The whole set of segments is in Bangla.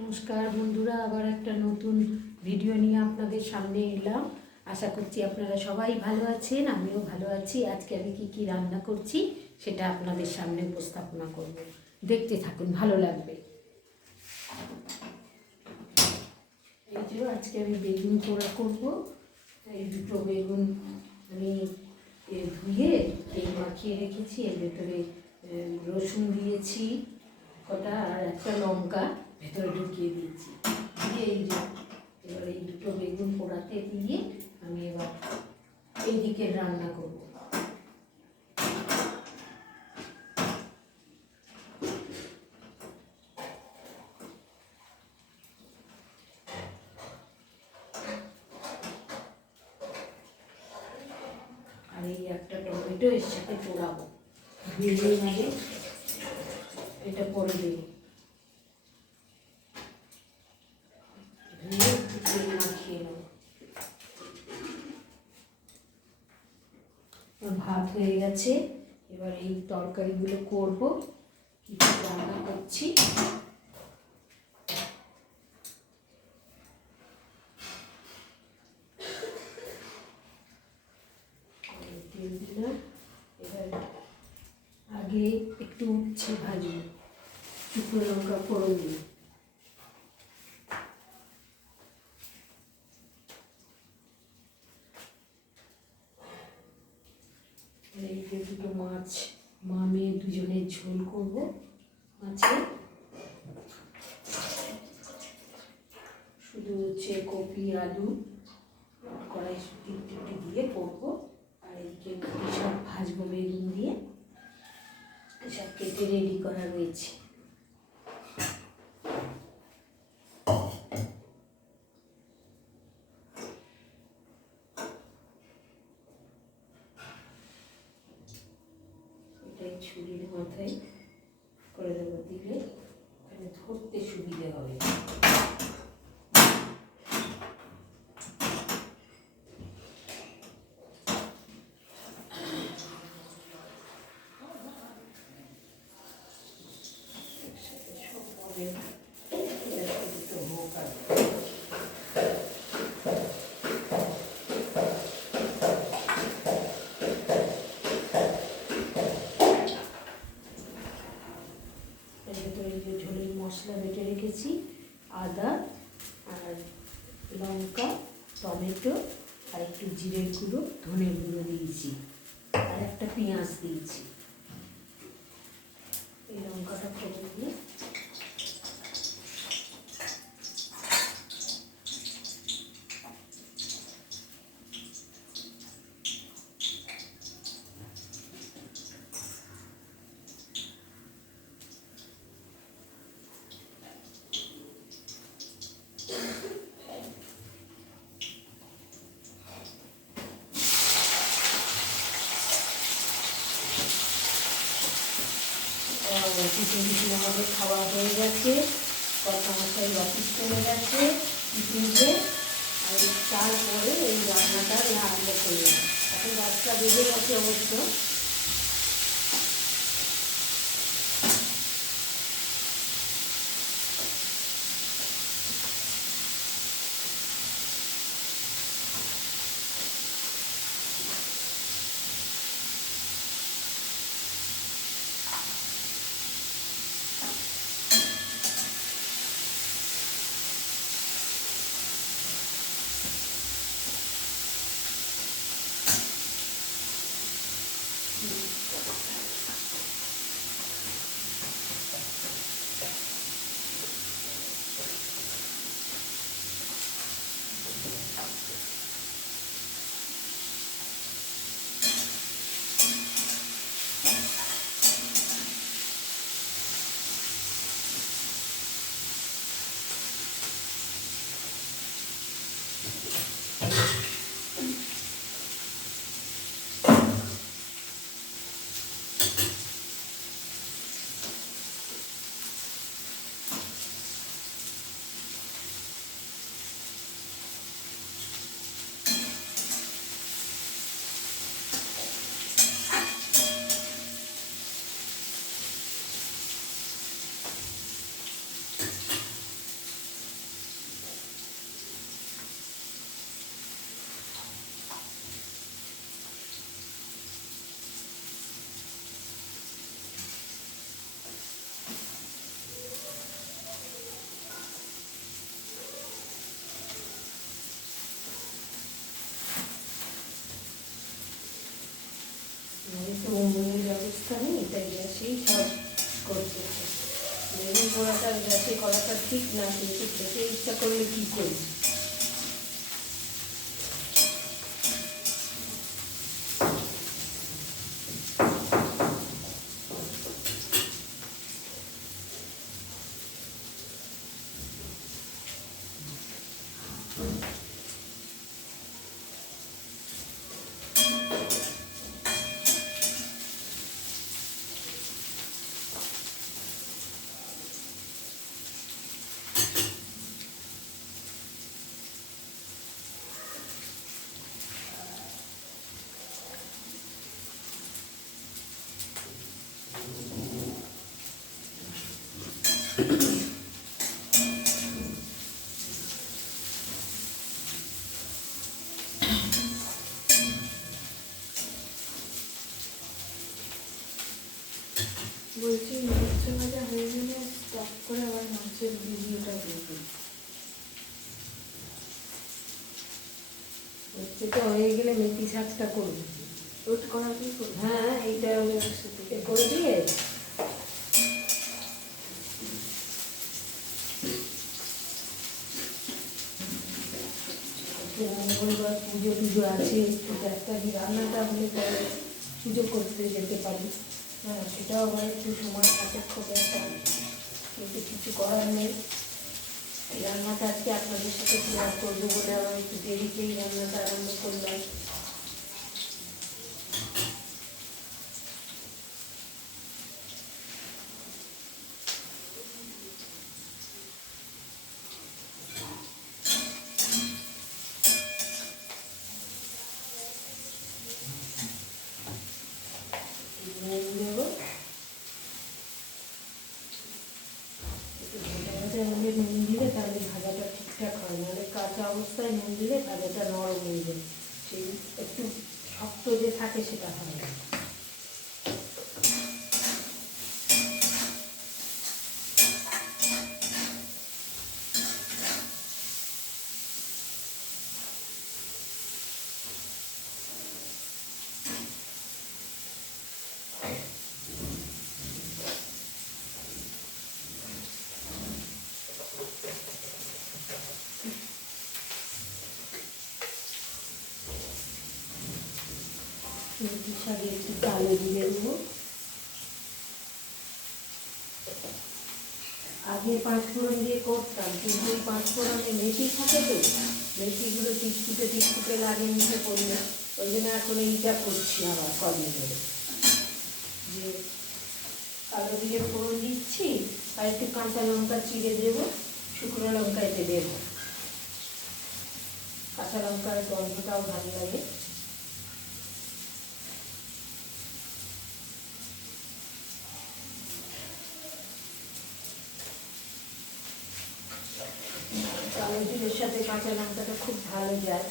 নমস্কার বন্ধুরা, আবার একটা নতুন ভিডিও নিয়ে আপনাদের সামনে এলাম। আশা করছি আপনারা সবাই ভালো আছেন, আমিও ভালো আছি। আজকে আমি কি কি রান্না করছি সেটা আপনাদের সামনে উপস্থাপনা করব। দেখতে থাকুন, ভালো লাগবে। এই যে আজকে আমি বেগুন পোড়া করব। এই দুটো বেগুন আমি ধুয়ে তেল মাখিয়ে রেখেছি। এর ভেতরে রসুন দিয়েছি, কটা, আর একটা লঙ্কা। ভেতরে ঢুকিয়ে দিয়েছি দিয়ে এই যে, এবার এই দুটো বেগুন পোড়াতে দিয়ে আমি এবার এই দিকে রান্না করব। একটা টমেটো এর সাথে পোড়াবো। ধুয়ে আগে এটা পরে দেবো। একটু মাখিয়ে ভাত হয়ে গেছে। এবার এই তরকারিগুলো করব। কি রান্না করছি। এবার আগে একটু উচ্ছে ভাজবো। শুকনো লঙ্কা ফোড়ন দিই এই যে দুটো মাছ মা মেয়ে দুজনের ঝোল করব মাছে শুধু হচ্ছে কপি, আলু, কড়াইশুটি টিপটি দিয়ে করব। আর এদিকে সব ভাজবো বেগুন দিয়ে। সব কেটে রেডি করা রয়েছে। ছুরির মাথায় করে দেবো দিলে এখানে ধরতে সুবিধে হবে। Thank সব হবে এটা দুটো হোক আর এর ভেতরে এই যে ঝোলের মশলা বেটে রেখেছি আদা আর লঙ্কা, টমেটো আর একটু জিরের গুঁড়ো ধনের গুঁড়ো দিয়েছি। আর একটা পেঁয়াজ দিয়েছি। এই লঙ্কাটা ফোড়ন দিয়ে টিফিন টিফিন আমাদের খাওয়া হয়ে গেছে কথা মশাই অফিস চলে গেছে আর তারপরে এই রান্নাটা আরম্ভ করলাম। এখন দশটা বেজে গেছে অবশ্য। গ্যাসেই সব করছে বেগুন পোড়াটা গ্যাসে করাটা ঠিক না, কিন্তু খেতে ইচ্ছা করলে কী করি বলছি মাছ ভাজা হয়ে গেলে স্টপ করে মাছের ভিডিওটা হচ্ছে তো হয়ে গেলে মেথি শাকটা করব ওট করাতেই করব হ্যাঁ এইটা করে দিয়ে মঙ্গলবার পুজো টুজো আছে একটু ডাক্তারি রান্নাটা হলে পরে পুজো করতে যেতে পারি হ্যাঁ সেটাও আবার একটু সময় সাপেক্ষ ব্যাপার কিন্তু কিছু করার নেই। এই রান্নাটা আজকে আপনাদের সাথে শেয়ার করব বলে আমার একটু দেরিতেই রান্নাটা আরম্ভ করলাম নুন দেবো একটু ভাজা ভাজা হলে নুন দিলে তাহলে ভাজাটা ঠিকঠাক হয় নাহলে কাঁচা অবস্থায় নুন দিলে ভাজাটা নরম হয়ে যায় সেই একটু শক্ত যে থাকে সেটা হয় না শাকে একটু কালো দিয়ে দেবো। আগে পাঁচ ফোড়ন দিয়ে করতাম, কিন্তু ওই পাঁচ ফোড়নে মেথি থাকে তো, মেথিগুলো টিকটুকে টিকটুকে লাগে মুখে পড়লে ওই জন্য এখন এইটা করছি আবার কদিন ধরে। যে কালো দিয়ে ফোড়ন দিচ্ছি, আর একটু কাঁচা লঙ্কা চিড়ে দেবো, শুকনো লঙ্কা এতে দেবো। কাঁচা লঙ্কার গন্ধটাও ভালো লাগে। কালো সাথে কাঁচা লঙ্কাটা খুব ভালো যায়।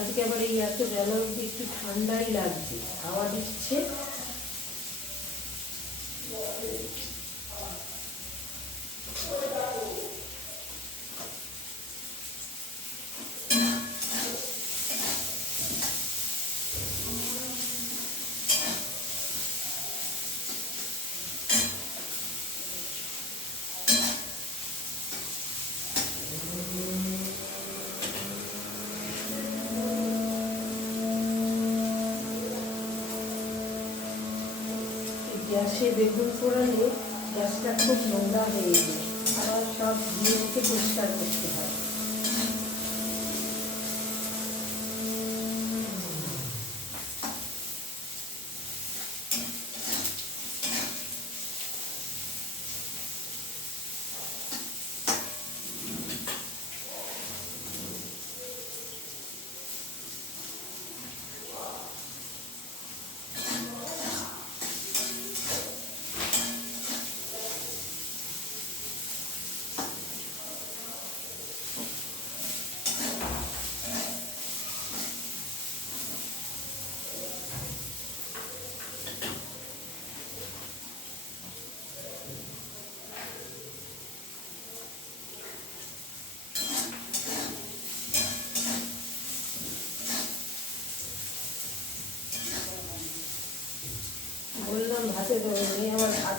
আজকে আবার এই এত বেলা একটু ঠান্ডাই লাগছে, হাওয়া দিচ্ছে। গ্যাসে বেগুন পোড়ালে গ্যাসটা খুব নোংরা হয়ে যায়। আবার সব ধুয়ে পরিষ্কার করতে হয়।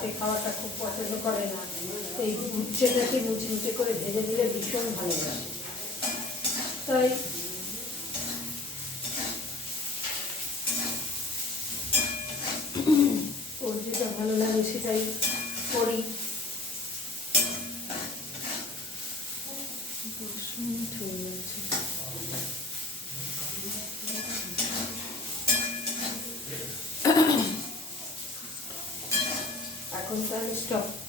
ভাতে খাওয়াটা খুব পছন্দ করে না। এই উচ্ছেটাকে মুচি মুচে করে ভেজে দিলে ভীষণ ভালো লাগে। তাই ওর যেটা ভালো লাগে সেটাই করি। দশ Então,